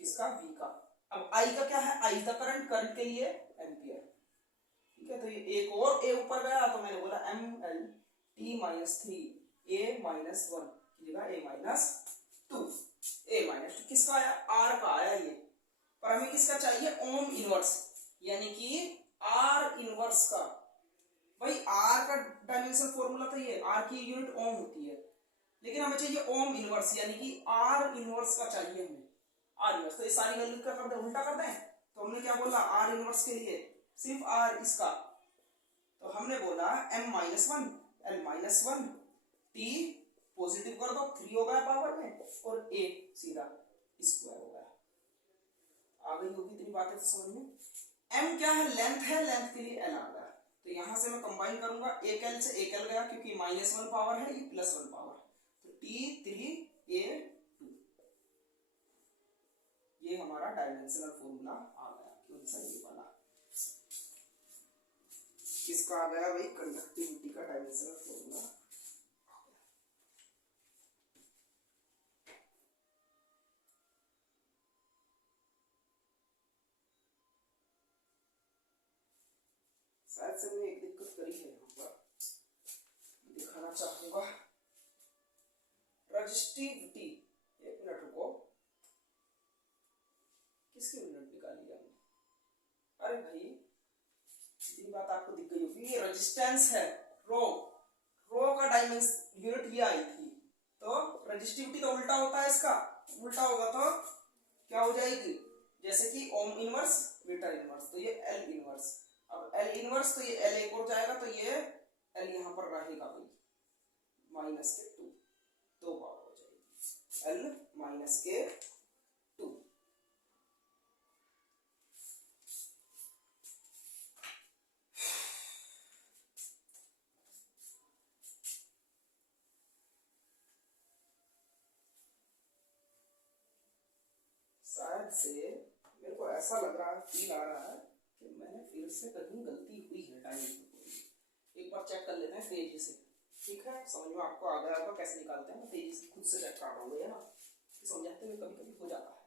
किसका, v का। अब I का क्या है, I का करंट के लिए एम्पियर, ठीक है। तो ये एक और a ऊपर गया, तो मैंने बोला ml-t-3a-1 की जगह a-2, a-2 किसका आया, r का आया ये, पर हमें किसका चाहिए, ओम इनवर्स, यानी कि r इनवर्स का। भाई r का डायमेंशन फॉर्मूला तो ये, r की यूनिट ओम होती है, लेकिन हमें चाहिए ओम इनवर्स, यानी कि r इनवर्स का चाहिए हमें, r इनवर्स। तो ये सारी वैल्यू क्या कर दें, उल्टा कर दें। तो हमने क्या बोला, r इनवर्स के लिए सिर्फ r इसका, तो हमने बोला m-1 l-1 t पॉजिटिव कर दो, 3 हो गया पावर में, और a सीधा स्क्वायर हो गया। आ गई होगी इतनी बातें समझ में। m क्या है, लेंथ है, लेंथ के लिए l आ गया, तो यहां से मैं कंबाइन करूंगा, एक l से एक l गया, क्योंकि -1 पावर है, ये +1 पावर, तो t3a2, ये हमारा डायमेंशनल फॉर्मूला आ गया। कौन सा, ये वाला किसका आ गया भाई, कंडक्टिविटी का डायमेंशनल फॉर्मूला। शायद से मैंने एक दिक्कत करी है यहाँ पर, दिखाना चाहूंगा। रेजिस्टिविटी, एक मिनट रुको, किसकी यूनिट निकाली हमने, अरे भाई इतनी बात आपको दिख गई होगी, ये रेजिस्टेंस है रो, रजिस्टिविटी तो उल्टा होता है इसका, उल्टा होगा तो क्या हो जाएगी, जैसे कि ओम इनवर्स मीटर इनवर्स, तो ये एल इनवर्स। अब एल इनवर्स तो ये एल एक और जाएगा, तो ये एल यहां पर रहेगा भाई माइनस के 2, दो पावर हो जाएगी एल माइनस के 2। शायद से मेरे को ऐसा लग रहा है, फील आ रहा है कि मैंने फिर से कहीं गलती हुई है डायग्राम में। एक बार चेक कर लेते हैं तेजी से, ठीक है? समझ में आपको आ गया होगा कैसे निकालते हैं, मैं तेजी से खुद से चेक कर रहा हूँ ना, समझाते हुए कभी कभी हो जाता है।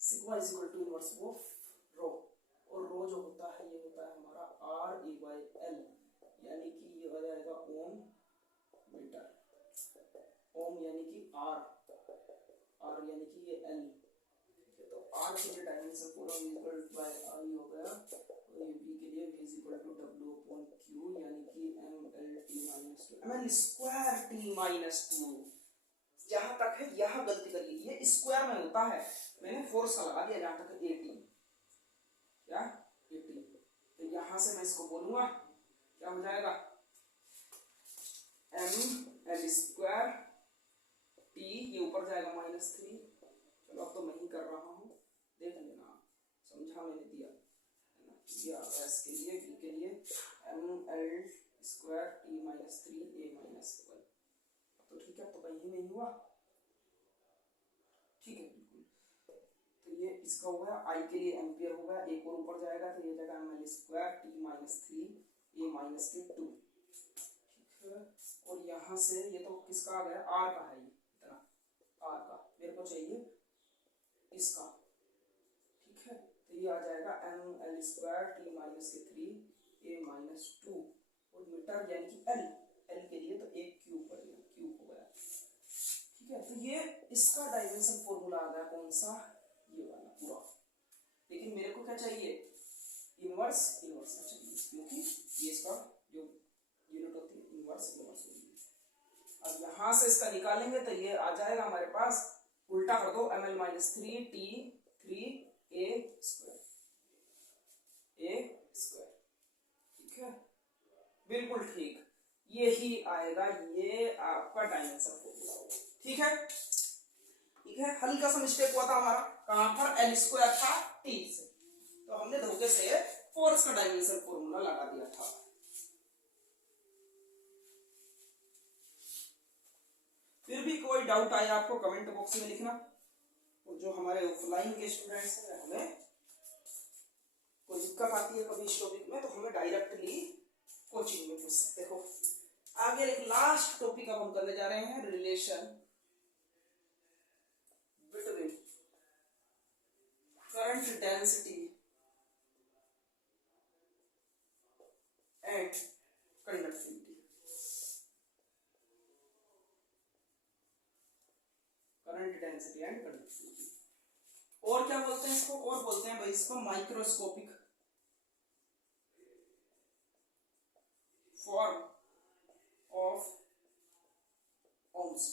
Sigma is equal to inverse of rho, और रो जो होता है ये होता है हमारा आर ई बाई एल, यानी कि ये हो जाएगा ओम मीटर, ओम यानी कि आर, आर यानी कि ये एल, तो आर के लिए डायमेंशन पूरा v equal to by I हो गया, और ये v के लिए v is equal to w upon q, यानी कि ml स्क्वायर t माइनस 2। जहां तक है यहां गलती करिए, ये स्क्वायर में होता है, मैंने फोर्स का लगा दिया जहां तक 80 क्या 80, तो यहां से मैं इसको बोलूंगा क्या हो जाएगा ml स्क्वायर t, ये ऊपर जाएगा माइनस 3। चलो अब तो मैं ही कर रहा हूँ, देख लेना, समझा मैंने दिया है ना, या एस के लिए v के लिए ml square t minus 3 a minus 1, तो ठीक है, तो कहीं नहीं हुआ, ठीक है बिल्कुल। तो ये इसका हो गया, आई के लिए एम्पियर हो गया, एक और ऊपर जाएगा तो ये जाएगा ml square t minus 3 a minus के 2, ठीक है। और यहाँ से ये तो किसका आ गया, r का है, ये इतना r का मेरे को चाहिए इसका, ठीक है, तो ये आ जाएगा ml स्क्वायर t माइनस के 3 a माइनस 2, और मीटर यानी कि l, l के लिए तो एक क्यूब पड़ेगा, क्यूब हो गया, ठीक है। तो ये इसका डायमेंशन फॉर्मूला आ गया, कौन सा, ये वाला पूरा। लेकिन मेरे को क्या चाहिए, इनवर्स, इनवर्स का चाहिए, क्योंकि ये इसका जो यूनिट होती है इनवर्स, इनवर्स होगी। अब यहां से इसका निकालेंगे तो ये आ जाएगा हमारे पास, उल्टा कर दो, ml minus 3t 3 a square, ठीक है, बिल्कुल ठीक, यही आएगा, ये आपका डायमेंशन फॉर्मूला होगा, ठीक है, ठीक है। हल्का सा मिस्टेक हुआ था हमारा, कहां पर, एल स्क्वायर था t से, तो हमने धोखे से फोर्स का डायमेंशन फॉर्मूला लगा दिया था। फिर भी कोई डाउट आया आपको कमेंट बॉक्स में लिखना, और जो हमारे ऑफलाइन के स्टूडेंट्स हैं, हमें कोई दिक्कत आती है कभी इस टॉपिक में तो हमें डायरेक्टली कोचिंग में पूछ सकते हो। आगे एक लास्ट टॉपिक अब हम करने जा रहे हैं, relation between current density and conductivity. Current density and conductivity, और क्या बोलते हैं इसको, और बोलते हैं भाई इसको microscopic form of ohm's,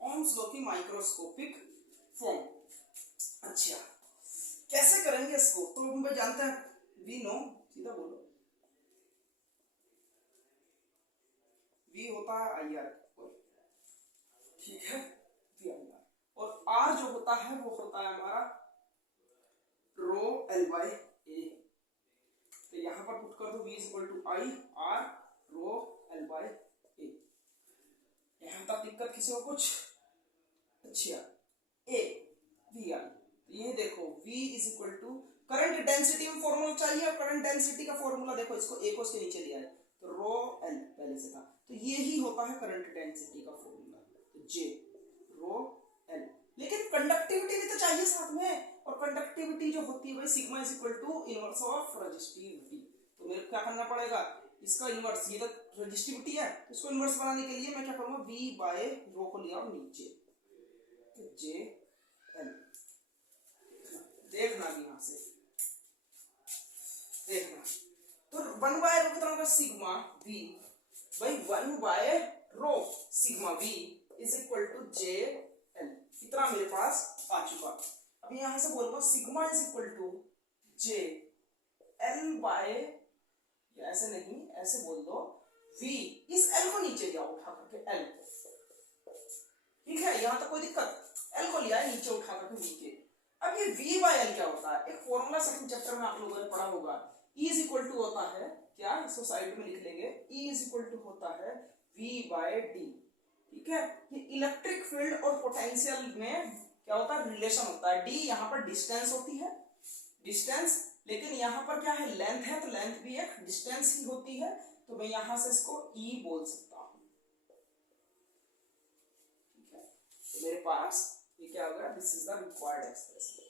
ohm's law की माइक्रोस्कोपिक फॉर्म। अच्छा कैसे करेंगे इसको, तो हम भाई जानते हैं, वी नो, सीधा बोलो, वी होता है आई आर, ठीक है, वी आई आर, और आर जो होता है वो होता है हमारा रो एल बाई ए, तो यहां पर पुट कर दो v is equal to I R rho L by A. यहां तक दिक्कत किसी को कुछ, अच्छा ए वी आई, तो ये देखो v is equal to, current density में फॉर्मूला चाहिए, और करंट डेंसिटी का फॉर्मूला देखो, इसको एक उसके नीचे दिया है, तो रो एल पहले से था, तो ये ही होता है करंट डेंसिटी का फॉर्मूला, तो जे रो एल। लेकिन कंडक्टिविटी भी तो चाहिए साथ में, और कंडक्टिविटी जो होती है भाई sigma is equal to inverse of resistivity, तो मेरे को क्या करना पड़ेगा, इसका इनवर्स, ये तो रजिस्टिविटी है, तो इसको इनवर्स बनाने के लिए मैं क्या करूंगा, v बाय रो को लिया और नीचे, तो जे एल, देखना भी यहां से देखना, तो 1 बाय रो कितना होगा, सिग्मा v, भाई 1 by rho sigma v is equal to J L. इतना मेरे पास आ चुका। अब यहां से बोलूंगा sigma is equal to J L by, ऐसे नहीं ऐसे बोल दो, वी, इस एल को नीचे लिया उठा करके एल को, ठीक है, यहां तक कोई दिक्कत, एल को लिया है नीचे उठा करके वी के। अब ये वी बाय एल क्या होता है, एक फॉर्मूला सेकंड चैप्टर में आप लोगों ने पढ़ा होगा, E इज इक्वल टू होता है क्या, इसको साइड में लिख लेंगे, E इज इक्वल टू होता है V बाय डी, ठीक है। ये इलेक्ट्रिक फील्ड और पोटेंशियल में क्या होता है, रिलेशन होता है। डी यहाँ पर डिस्टेंस होती है, डिस्टेंस, लेकिन यहाँ पर क्या है, लेंथ है, तो लेंथ भी एक डिस्टेंस ही होती है, तो मैं यहां से इसको E बोल सकता हूं, ठीक है। तो मेरे पास ये क्या होगा, this is the required expression,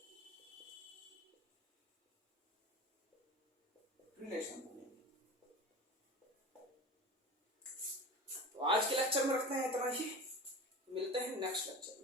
relation. तो आज के लेक्चर में रखते हैं इतना ही, मिलते हैं नेक्स्ट लेक्चर में।